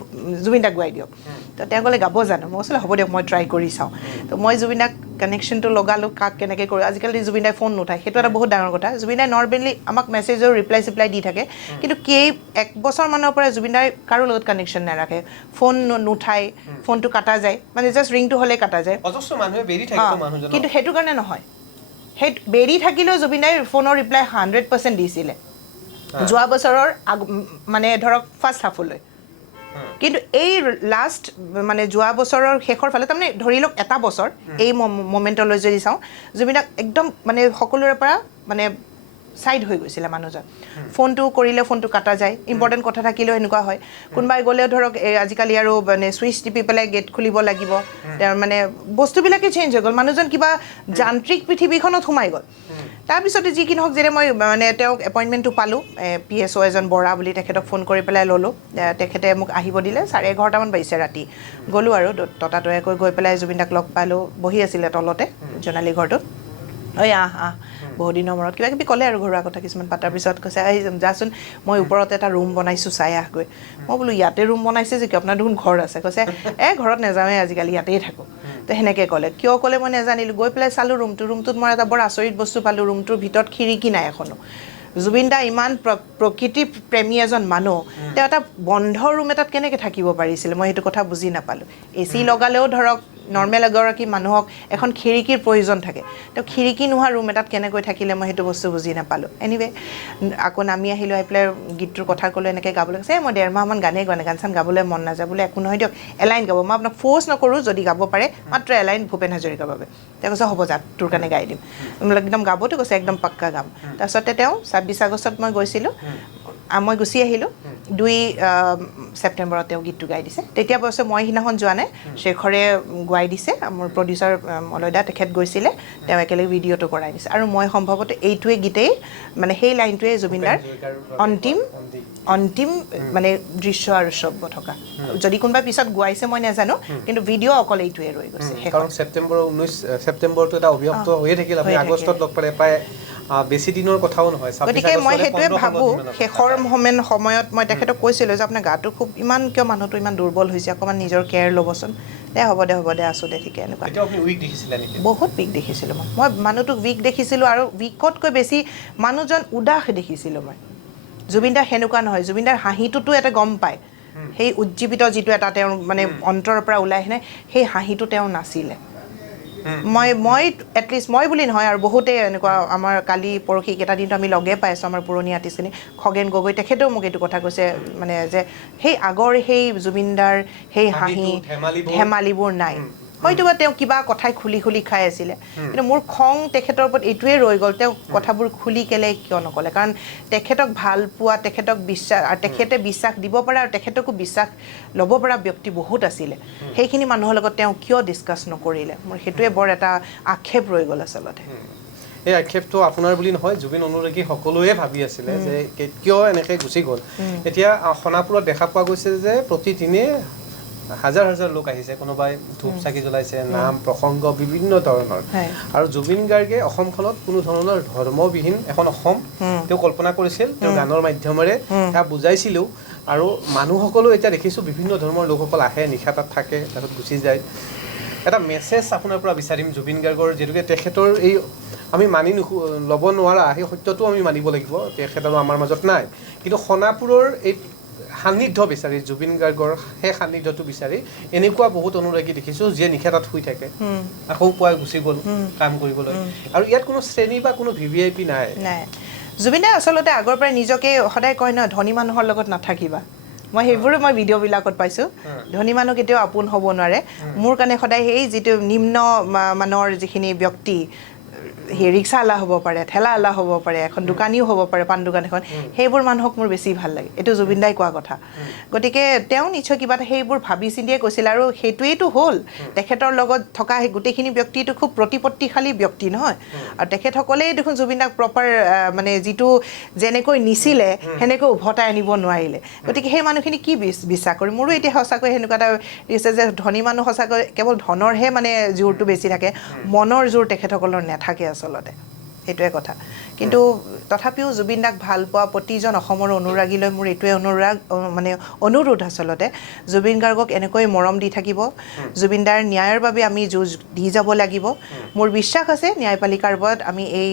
জুবিন দাক গুৱাই দিয়ক তো তেওঁ ক'লে গাব জানো মই কৈছিলোঁ হ'ব দিয়ক মই ট্ৰাই কৰি চাওঁ তো মই জুবিন দাক কানেকশ্যনটো লগালোঁ কাক কেনেকৈ কৰোঁ আজিকালি জুবিন দাই ফোন নুঠায় সেইটো এটা বহুত ডাঙৰ কথা জুবিন দাই নৰ্মেলি আমাক মেছেজৰ ৰিপ্লাই দি থাকে কিন্তু এক বছৰমানৰ পৰা জুবিন দাই কাৰো লগত কানেকশ্যন নাৰাখে ফোন নুঠায় ফোনটো কাটা যায় মানে জাষ্ট ৰিংটো হ'লে কাটা যায় কিন্তু সেইটো কাৰণে নহয় সেই বেৰি থাকিলেও জুবিন দাই ফোনৰ ৰিপ্লাই 100% দিছিলে যোৱা বছৰৰ মানে ধৰক ফাৰ্ষ্ট হাফলৈ কিন্তু এই লাষ্ট মানে যোৱা বছৰৰ শেষৰ ফালে তাৰমানে ধৰি লওক এটা বছৰ এই মমেণ্টলৈ যদি চাওঁ জুবিন দাক একদম মানে সকলোৰে পৰা মানে সাইড হৈ গৈছিলে মানুহজন ফোনটো কৰিলে ফোনটো কাটা যায় ইম্পৰ্টেণ্ট কথা থাকিলেও এনেকুৱা হয় কোনোবাই গ'লেও ধৰক আজিকালি আৰু মানে সুইচ টিপি পেলাই গেট খুলিব লাগিব তাৰ মানে বস্তুবিলাকে চেঞ্জ হৈ গ'ল মানুহজন কিবা যান্ত্ৰিক পৃথিৱীখনত সোমাই গ'ল তাৰপিছতে যি কি নহওক যেনে মই মানে তেওঁক এপইণ্টমেণ্টটো পালোঁ PSO এজন বৰা বুলি তেখেতক ফোন কৰি পেলাই ল'লোঁ তেখেতে মোক আহিব দিলে 11:30মান বাজিছে ৰাতি গ'লোঁ আৰু ততাতৈয়াকৈ গৈ পেলাই জুবিন দাক লগ পালোঁ বহি আছিলে তলতে জোনালী ঘৰটোত ঐ আহ বহুত দিনৰ মূৰত কিবা কিবি ক'লে আৰু ঘৰুৱা কথা কিছুমান পাতাৰ পিছত কৈছে যাচোন মই ওপৰত এটা ৰুম বনাইছোঁ চাই আহগৈ মই বোলো ইয়াতে ৰুম বনাইছে যে কি আপোনাৰ দেখোন ঘৰ আছে কৈছে ঘৰত নাযাওঁৱে আজিকালি ইয়াতেই থাকোঁ তো সেনেকৈ ক'লে কিয় ক'লে মই নাজানিলোঁ গৈ পেলাই চালোঁ ৰুমটোত মই এটা বৰ আচৰিত বস্তু পালোঁ ৰুমটোৰ ভিতৰত খিৰিকী নাই এখনো জুবিন দা ইমান প্ৰকৃতি প্ৰেমী এজন মানুহ তেওঁ এটা বন্ধ ৰুম এটাত কেনেকৈ থাকিব পাৰিছিলে মই সেইটো কথা বুজি নাপালোঁ AC লগালেও ধৰক নৰ্মেল এগৰাকী মানুহক এখন খিৰিকীৰ প্ৰয়োজন থাকে তেওঁ খিৰিকী নোহোৱা ৰুম এটাত কেনেকৈ থাকিলে মই সেইটো বস্তু বুজি নাপালোঁ এনিৱে আকৌ নামি আহিলোঁ আহি পেলাই গীতটোৰ কথা ক'লোঁ এনেকৈ গাবলৈ কৈছে মই 1.5 মাহমান গানেই গোৱা নাই গান চান গাবলৈ মন নাযায় বোলে একো নহয় দিয়ক এলাইন গাব মই আপোনাক ফ'ৰ্চ নকৰোঁ যদি গাব পাৰে মাত্ৰ এলাইন ভূপেন হাজৰিকাৰ বাবে তেওঁ কৈছে হ'ব যা তোৰ কাৰণে গাই দিম একদম গাবতো কৈছে একদম পাক্কা গাম তাৰপিছতে তেওঁ 26 আগষ্টত মই গৈছিলোঁ মই গুচি আহিলোঁ 2 ছেপ্টেম্বৰত তেওঁ গীতটো গাই দিছে তেতিয়া অৱশ্যে মই সিদিনাখন যোৱা নাই শেখৰে গুৱাই দিছে মোৰ প্ৰডিউচাৰ মলয়দা তেখেত গৈছিলে তেওঁ একেলগে ভিডিঅ'টো কৰাই দিছে আৰু মই সম্ভৱতঃ এইটোৱে গীতেই মানে সেই লাইনটোৱে জুবিনদাৰ অন্তিম মানে দৃশ্য আৰু শব্দ থকা যদি কোনোবা পিছত গুৱাইছে মই নাজানো কিন্তু ভিডিঅ' অকল এইটোৱে ৰৈ গৈছে কাৰণ ছেপ্টেম্বৰ 19 ছেপ্টেম্বৰটো এটা অব্যাহত হৈয়ে থাকিল আমি আগষ্টত লগ পালে প্ৰায় বেছি দিনৰ কথাও নহয় গতিকে মই সেইটোৱে ভাবোঁ শেষৰ সময়ত মই তেখেতক কৈছিলোঁ যে আপোনাৰ গাটো খুব ইমান কিয় মানুহটো ইমান দুৰ্বল হৈছে অকণমান নিজৰ কেয়াৰ ল'বচোন হ'ব দে আছোঁ দে ঠিকে এনেকুৱা বহুত উইক দেখিছিলোঁ মই মানুহটোক উইক দেখিছিলোঁ আৰু উইকতকৈ বেছি মানুহজন উদাস দেখিছিলোঁ মই জুবিন দা সেনেকুৱা নহয় জুবিন দাৰ হাঁহিটোতো এটা গম পায় সেই উজ্জীৱিত যিটো এটা তেওঁৰ মানে অন্তৰৰ পৰা ওলাই আহে সেই হাঁহিটো তেওঁ নাছিলে মই এটলিষ্ট মই বুলি নহয় আৰু বহুতে এনেকুৱা আমাৰ কালি পৰহি কেইটা দিনটো আমি লগে পাইছোঁ আমাৰ পুৰণি আৰ্টিষ্টখিনি খগেন গগৈ তেখেতেও মোক এইটো কথা কৈছে মানে যে সেই আগৰ সেই জুবিনদাৰ সেই হাঁহি ধেমালিবোৰ নাই হয়তো বা তেওঁ কিবা কথাই খুলি খাই আছিলে কিন্তু মোৰ খং তেখেতৰ ওপৰত এইটোৱে ৰৈ গ'ল তেওঁ কথাবোৰ খুলি কেলে কিয় নক'লে কাৰণ তেখেতক ভাল পোৱা তেখেতক বিশ্বাস আৰু তেখেতে বিশ্বাস দিব পৰা আৰু তেখেতকো বিশ্বাস ল'ব পৰা ব্যক্তি বহুত আছিলে সেইখিনি মানুহৰ লগত তেওঁ কিয় ডিছকাছ নকৰিলে মোৰ সেইটোৱে বৰ এটা আক্ষেপ ৰৈ গ'ল আচলতে এই আক্ষেপটো আপোনাৰ বুলি নহয় জুবিন অনুৰাগী সকলোৱে ভাবি আছিলে যে কিয় এনেকৈ গুচি গ'ল এতিয়া সোণাপুৰত দেখা পোৱা গৈছে যে প্ৰতিদিনে হাজাৰ লোক আহিছে কোনোবাই ধূপ চাকি জ্বলাইছে নাম প্ৰসংগ বিভিন্ন ধৰণৰ আৰু জুবিন গাৰ্গে অসমখনত কোনো ধৰণৰ ধৰ্মবিহীন এখন অসম তেওঁ কল্পনা কৰিছিল তেওঁ গানৰ মাধ্যমেৰে সেয়া বুজাইছিলেও আৰু মানুহসকলো এতিয়া দেখিছোঁ বিভিন্ন ধৰ্মৰ লোকসকল আহে নিশা তাত থাকে তাৰপিছত গুচি যায় এটা মেছেজ আপোনাৰ পৰা বিচাৰিম জুবিন গাৰ্গৰ যিহেতুকে তেখেতৰ এই আমি মানি ল'ব নোৱাৰা সেই সত্যটো আমি মানিব লাগিব তেখেত আৰু আমাৰ মাজত নাই কিন্তু সোণাপুৰৰ এই সান্নিধ্য বিচাৰি জুবিন গাৰ্গৰ সেই সান্নিধ্যটো বিচাৰি এনেকুৱা বহুত অনুৰাগী দেখিছোঁ যিয়ে নিশা তাত শুই থাকে আকৌ পুৱাই গুচি গ'ল কাম কৰিবলৈ আৰু ইয়াত কোনো শ্ৰেণী বা কোনো VVIP নাই জুবিনে আচলতে আগৰ পৰাই নিজকে সদায় কয় ন ধনী মানুহৰ লগত নাথাকিবা মই সেইবোৰে মই ভিডিঅ'বিলাকত পাইছোঁ ধনী মানুহ কেতিয়াও আপোন হ'ব নোৱাৰে মোৰ কাৰণে সদায় সেই যিটো নিম্ন মানৰ যিখিনি ব্যক্তি ৰিক্সাৱালা হ'ব পাৰে, ঠেলাৱালা হ'ব পাৰে, এখন দোকানীও হ'ব পাৰে, পাণ দোকান এখন, সেইবোৰ মানুহক মোৰ বেছি ভাল লাগে। এইটো জুবিন দাই কোৱা কথা। গতিকে তেওঁ নিশ্চয় কিবা এটা সেইবোৰ ভাবি চিন্তিয়ে কৈছিল, আৰু সেইটোৱেইটো হ'ল তেখেতৰ লগত থকা সেই গোটেইখিনি ব্যক্তিটো খুব প্ৰতিপত্তিশালী ব্যক্তি নহয়, আৰু তেখেতসকলেই দেখোন জুবিন দাক প্ৰপাৰ মানে যিটো যেনেকৈ নিছিলে সেনেকৈ উভতাই আনিব নোৱাৰিলে। গতিকে সেই মানুহখিনি কি বিশ্বাস কৰিম? মোৰো এতিয়া সঁচাকৈ সেনেকুৱা এটা দিছে যে ধনী মানুহ সঁচাকৈ কেৱল ধনৰহে মানে জোৰটো বেছি থাকে, মনৰ জোৰ তেখেতসকলৰ নাথাকে আচলতে, সেইটোৱে কথা। কিন্তু তথাপিও জুবিন দাক ভাল পোৱা প্ৰতিজন অসমৰ অনুৰাগীলৈ মোৰ এইটোৱে অনুৰোধ আচলতে, জুবিন গাৰ্গক এনেকৈ মৰম দি থাকিব, জুবিন দাৰ ন্যায়ৰ বাবে আমি যুঁজ দি যাব লাগিব। মোৰ বিশ্বাস আছে ন্যায়পালিকাৰ ওপৰত আমি এই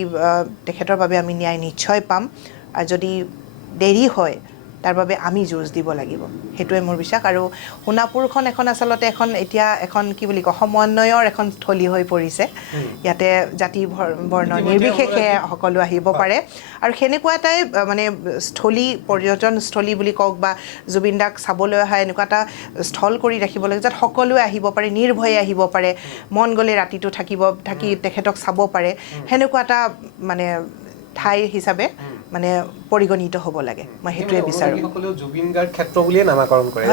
তেখেতৰ বাবে আমি ন্যায় নিশ্চয় পাম, আৰু যদি দেৰি হয় তাৰ বাবে আমি যুঁজ দিব লাগিব, সেইটোৱে মোৰ বিশ্বাস। আৰু সোণাপুৰখন আচলতে এতিয়া এখন কি বুলি কয় সমন্বয়ৰ এখন স্থলী হৈ পৰিছে। ইয়াতে জাতি বৰ্ণ নিৰ্বিশেষে সকলো আহিব পাৰে, আৰু সেনেকুৱা এটাই মানে পৰ্যটনস্থলী বুলি কওক বা জুবিন দাক চাবলৈ অহা এনেকুৱা এটা স্থল কৰি ৰাখিব লাগে যাত সকলোৱে আহিব পাৰে, নিৰ্ভয়ে আহিব পাৰে, মন গ'লে ৰাতিটো থাকি তেখেতক চাব পাৰে, সেনেকুৱা এটা মানে ঠাই হিচাপে মানে পৰিগণিত হ'ব লাগে, মই সেইটোৱে বিচাৰোঁ। জুবিন গাৰ্গ ক্ষেত্ৰ বুলিয়ে নামাকৰণ কৰে,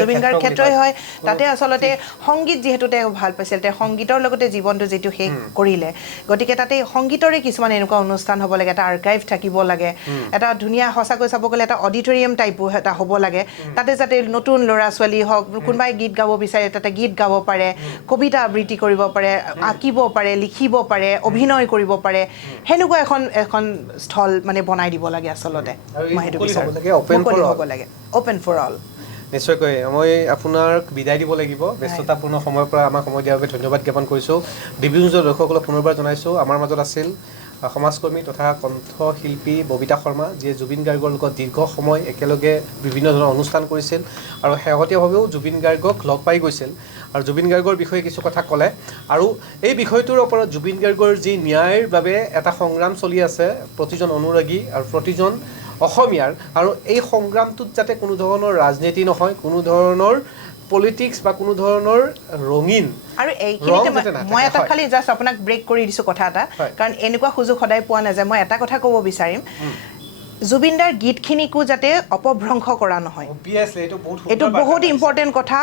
জুবিন গাৰ্গ ক্ষেত্ৰই হয়। তাতে আচলতে সংগীত যিহেতু তেওঁ ভাল পাইছিল, তেওঁ সংগীতৰ লগতে জীৱনটো যিটো শেষ কৰিলে, গতিকে তাতে সংগীতৰে কিছুমান এনেকুৱা অনুষ্ঠান হ'ব লাগে, এটা আৰ্কাইভ থাকিব লাগে, এটা ধুনীয়া সঁচাকৈ চাব গ'লে এটা অডিটৰিয়াম টাইপো এটা হ'ব লাগে, তাতে যাতে নতুন ল'ৰা ছোৱালী হওক, কোনোবাই গীত গাব বিচাৰে তাতে গীত গাব পাৰে, কবিতা আবৃত্তি কৰিব পাৰে, আঁকিব পাৰে, লিখিব পাৰে, অভিনয় কৰিব পাৰে, সেনেকুৱা এখন স্থল মানে বনাই দিব লাগে আচলতে, মই সেইটো বিচাৰোঁ। মুকলি হ'ব লাগে, অ'পেন ফৰ অল। নিশ্চয়কৈ মই আপোনাক বিদায় দিব লাগিব, ব্যস্ততাপূৰ্ণ সময়ৰ পৰা আমাক সময় দিয়াৰ বাবে ধন্যবাদ জ্ঞাপন কৰিছোঁ। ডিভিউজৰ দৰ্শকসকলক পুনৰবাৰ জনাইছোঁ, আমাৰ মাজত আছিল সমাজকৰ্মী তথা কণ্ঠশিল্পী ববিতা শৰ্মা, যিয়ে জুবিন গাৰ্গৰ লগত দীৰ্ঘ সময় একেলগে বিভিন্ন ধৰণৰ অনুষ্ঠান কৰিছিল, আৰু শেহতীয়াভাৱেও জুবিন গাৰ্গক লগ পাই গৈছিল, আৰু জুবিন গাৰ্গৰ বিষয়ে কিছু কথা ক'লে। আৰু এই বিষয়টোৰ ওপৰত জুবিন গাৰ্গৰ যি ন্যায়ৰ বাবে এটা সংগ্ৰাম চলি আছে প্ৰতিজন অনুৰাগী আৰু প্ৰতিজন অসমীয়াৰ, আৰু এই সংগ্ৰামটোত যাতে কোনো ধৰণৰ ৰাজনীতি নহয়, কোনো ধৰণৰ পলিটিক্স বা কোনো ধৰণৰ ৰঙীন, আৰু এইখিনিতে মই এটা খালি জাষ্ট আপোনাক ব্ৰেক কৰি দিছোঁ কথা এটা, কাৰণ এনেকুৱা সুযোগ সদায় পোৱা নাযায়। মই এটা কথা ক'ব বিচাৰিম, জুবিন দাৰ গীতখিনিকো যাতে অপভ্ৰংশ কৰা নহয়, এইটো বহুত ইম্পৰ্টেণ্ট কথা।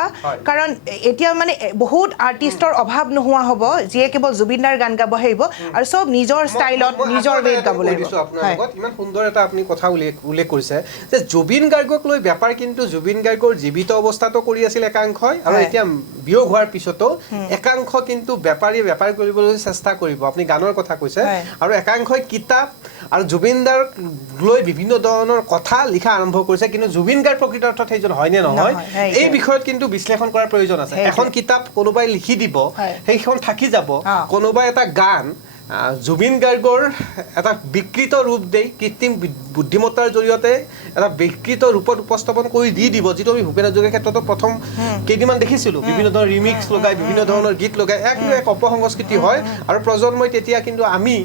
কাৰণ এতিয়া মানে বহুত আৰ্টিষ্টৰ অভাৱ নোহোৱা হ'ব যিয়ে কেৱল জুবিন দাৰ গান গাব আহিব, আৰু চব নিজৰ ষ্টাইলত নিজৰ ৱেত গাব লাগিব। ইমান সুন্দৰ এটা আপুনি কথা উল্লেখ কৰিছে যে জুবিন গাৰ্গক লৈ বেপাৰ কিন্তু জুবিন গাৰ্গৰ জীৱিত অৱস্থাতো কৰি আছিল একাংশই, আৰু এতিয়া বিয়োগ হোৱাৰ পিছতো একাংশ কিন্তু বেপাৰ কৰিবলৈ চেষ্টা কৰিব। আপুনি গানৰ কথা কৈছে, আৰু একাংশই কিতাপ আৰু জুবিন দাৰক লৈ বিভিন্ন ধৰণৰ কথা লিখা আৰম্ভ কৰিছে, কিন্তু জুবিন গাৰ্গ প্ৰকৃত অৰ্থত সেইজন হয়নে নহয় এই বিষয়ত কিন্তু বিশ্লেষণ কৰাৰ প্ৰয়োজন আছে। এখন কিতাপ কোনোবাই লিখি দিব, সেইখন থাকি যাব, কোনোবাই এটা গান জুবিন গাৰ্গৰ এটা বিকৃত ৰূপ দেই কৃত্ৰিম বুদ্ধিমত্তাৰ জৰিয়তে এটা বিকৃত ৰূপত উপস্থাপন কৰি দিব, যিটো আমি ভূপেন হাজৰিকাৰ ক্ষেত্ৰতো প্ৰথম কেইদিনমান দেখিছিলোঁ, বিভিন্ন ধৰণৰ ৰিমিক্স লগাই, বিভিন্ন ধৰণৰ গীত লগাই, এক অপসংস্কৃতি হয়। আৰু প্ৰজন্মই তেতিয়া কিন্তু আমি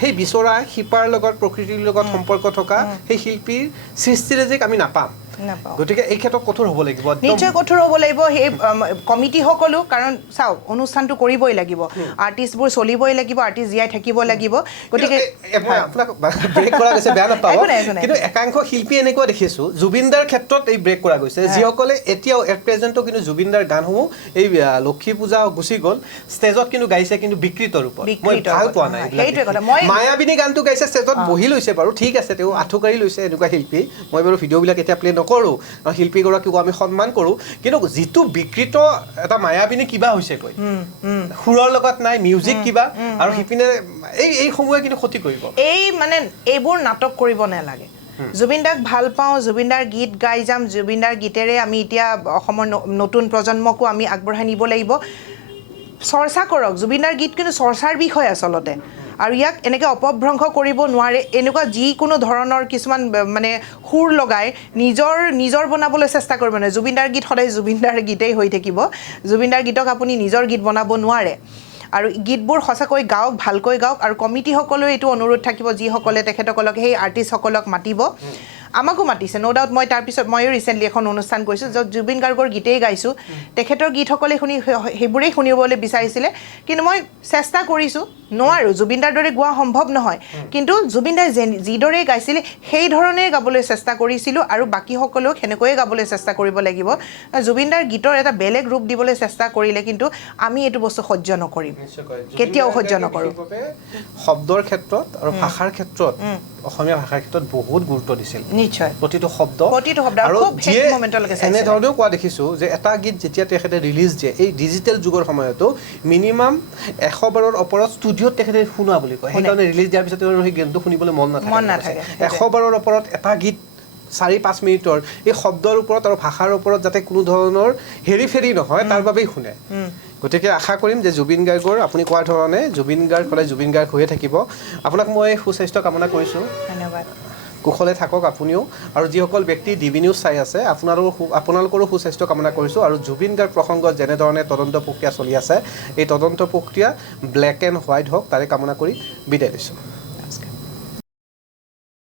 সেই বিচৰা শিপাৰ লগত, প্ৰকৃতিৰ লগত সম্পৰ্ক থকা সেই শিল্পীৰ সৃষ্টিৰাজিক আমি নাপাম। গতিকে এই ক্ষেত্ৰত কঠোৰ হ'ব লাগিব, নিশ্চয় কঠোৰ হ'ব লাগিব সেই কমিটিসকলো। কাৰণ চাওক, অনুষ্ঠানটো কৰিবই লাগিব, আৰ্টিষ্টবোৰ চলিবই লাগিব, আৰ্টিষ্ট জীয়াই থাকিব লাগিব। গতিকে আপোনাক ব্ৰেক কৰা গৈছে, বেয়া নাপাব, কিন্তু একাংশ শিল্পী এনেকুৱা দেখিছোঁ জুবিন দাৰ ক্ষেত্ৰত এই ব্ৰেক কৰা গৈছে, যিসকলে এতিয়াও এট প্ৰেজেণ্টো কিন্তু জুবিন দাৰ গানসমূহ এই লক্ষী পূজা গুচি গ'ল, ষ্টেজত কিন্তু গাইছে কিন্তু বিকৃত ৰূপত। মই ভাল পোৱা নাই। মায়াবিনী গানটো গাইছে, ষ্টেজত বহি লৈছে বাৰু, ঠিক আছে, তেওঁ আঁঠুকাৰি লৈছে, এনেকুৱা শিল্পী। মই বাৰু ভিডিঅ'বিলাক এতিয়া প্লে নকৰোঁ, শিল্পীগৰাকীকো আমি সন্মান কৰোঁ, কিন্তু যিটো বিকৃত এটা মায়াবিনী কিবা হৈছেগৈ, সুৰৰ লগত নাই, মিউজিক কিবা, আৰু সিপিনে এই সমূহে কিন্তু ক্ষতি কৰিব। এইবোৰ নাটক কৰিব নালাগে। জুবিন দাক ভাল পাওঁ, জুবিন দাৰ গীত গাই যাম, জুবিন দাৰ গীতেৰে আমি এতিয়া অসমৰ নতুন প্ৰজন্মকো আমি আগবঢ়াই নিব লাগিব। চৰ্চা কৰক, জুবিন দাৰ গীত কিন্তু চৰ্চাৰ বিষয় আচলতে, আৰু ইয়াক এনেকৈ অপভ্ৰংশ কৰিব নোৱাৰে। এনেকুৱা যিকোনো ধৰণৰ কিছুমান মানে সুৰ লগাই নিজৰ বনাবলৈ চেষ্টা কৰিব নোৱাৰে। জুবিন দাৰ গীত সদায় জুবিন দাৰ গীতেই হৈ থাকিব, জুবিন দাৰ গীতক আপুনি নিজৰ গীত বনাব নোৱাৰে। আৰু গীতবোৰ সঁচাকৈ গাওক, ভালকৈ গাওক, আৰু কমিটিসকলেও এইটো অনুৰোধ থাকিব, যিসকলে তেখেতসকলক সেই আৰ্টিষ্টসকলক মাতিব, আমাকো মাতিছে ন' ডাউট। মই তাৰপিছত ময়ো ৰিচেণ্টলি এখন অনুষ্ঠান কৰিছোঁ য'ত জুবিন গাৰ্গৰ গীতেই গাইছোঁ, তেখেতৰ গীতসকলে সেইবোৰেই শুনিবলৈ বিচাৰিছিলে, কিন্তু মই চেষ্টা কৰিছোঁ নোৱাৰোঁ জুবিনদাৰ দৰে গোৱা সম্ভৱ নহয় কিন্তু জুবিনদাই যিদৰে গাইছিলে সেই ধৰণে গাবলৈ চেষ্টা কৰিছিলোঁ আৰু বাকীসকলেও সেনেকৈয়ে গাবলৈ চেষ্টা কৰিব লাগিব জুবিনদাৰ গীতৰ এটা বেলেগ ৰূপ দিবলৈ চেষ্টা কৰিলে কিন্তু আমি এইটো বস্তু সহ্য নকৰিম কেতিয়াও সহ্য নকৰোঁ শব্দৰ ক্ষেত্ৰত আৰু ভাষাৰ ক্ষেত্ৰত অসমীয়া ভাষাৰ ক্ষেত্ৰত বহুত গুৰুত্ব দিছিল নিশ্চয় প্ৰতিটো শব্দ আৰু খুব হেড মোমেন্টলৈকে এনে ধৰণেও কোৱা দেখিছোঁ যে এটা গীত যেতিয়া তেখেতে ৰিলিজ দিয়ে এই ডিজিটেল যুগৰ সময়তো মিনিমাম 100 বাৰৰ ওপৰত ষ্টুডিঅ'ত তেখেতে শুনোৱা বুলি কয় সেইকাৰণে ৰিলিজ দিয়াৰ পিছত সেই গানটো শুনিবলৈ মন নাথাকে 100 বাৰৰ ওপৰত এটা গীত 4-5 মিনিটৰ এই শব্দৰ ওপৰত আৰু ভাষাৰ ওপৰত যাতে কোনো ধৰণৰ হেৰি নহয় তাৰ বাবেই শুনে গতিকে আশা কৰিম যে জুবিন গাৰ্গৰ আপুনি কোৱাৰ ধৰণে জুবিন গাৰ্গ সদায় জুবিন গাৰ্গ হৈয়ে থাকিব আপোনাক মই সুস্বাস্থ্য কামনা কৰিছোঁ ধন্যবাদ কুশলে থাকক আপুনিও আৰু যিসকল ব্যক্তি ডিবি নিউজ চাই আছে আপোনালোকৰো সুস্বাস্থ্য কামনা কৰিছোঁ আৰু জুবিন গাৰ্গ প্ৰসংগত যেনেধৰণে তদন্ত প্ৰক্ৰিয়া চলি আছে এই তদন্ত প্ৰক্ৰিয়া ব্লেক এণ্ড হোৱাইট হওক তাৰে কামনা কৰি বিদায় দিছোঁ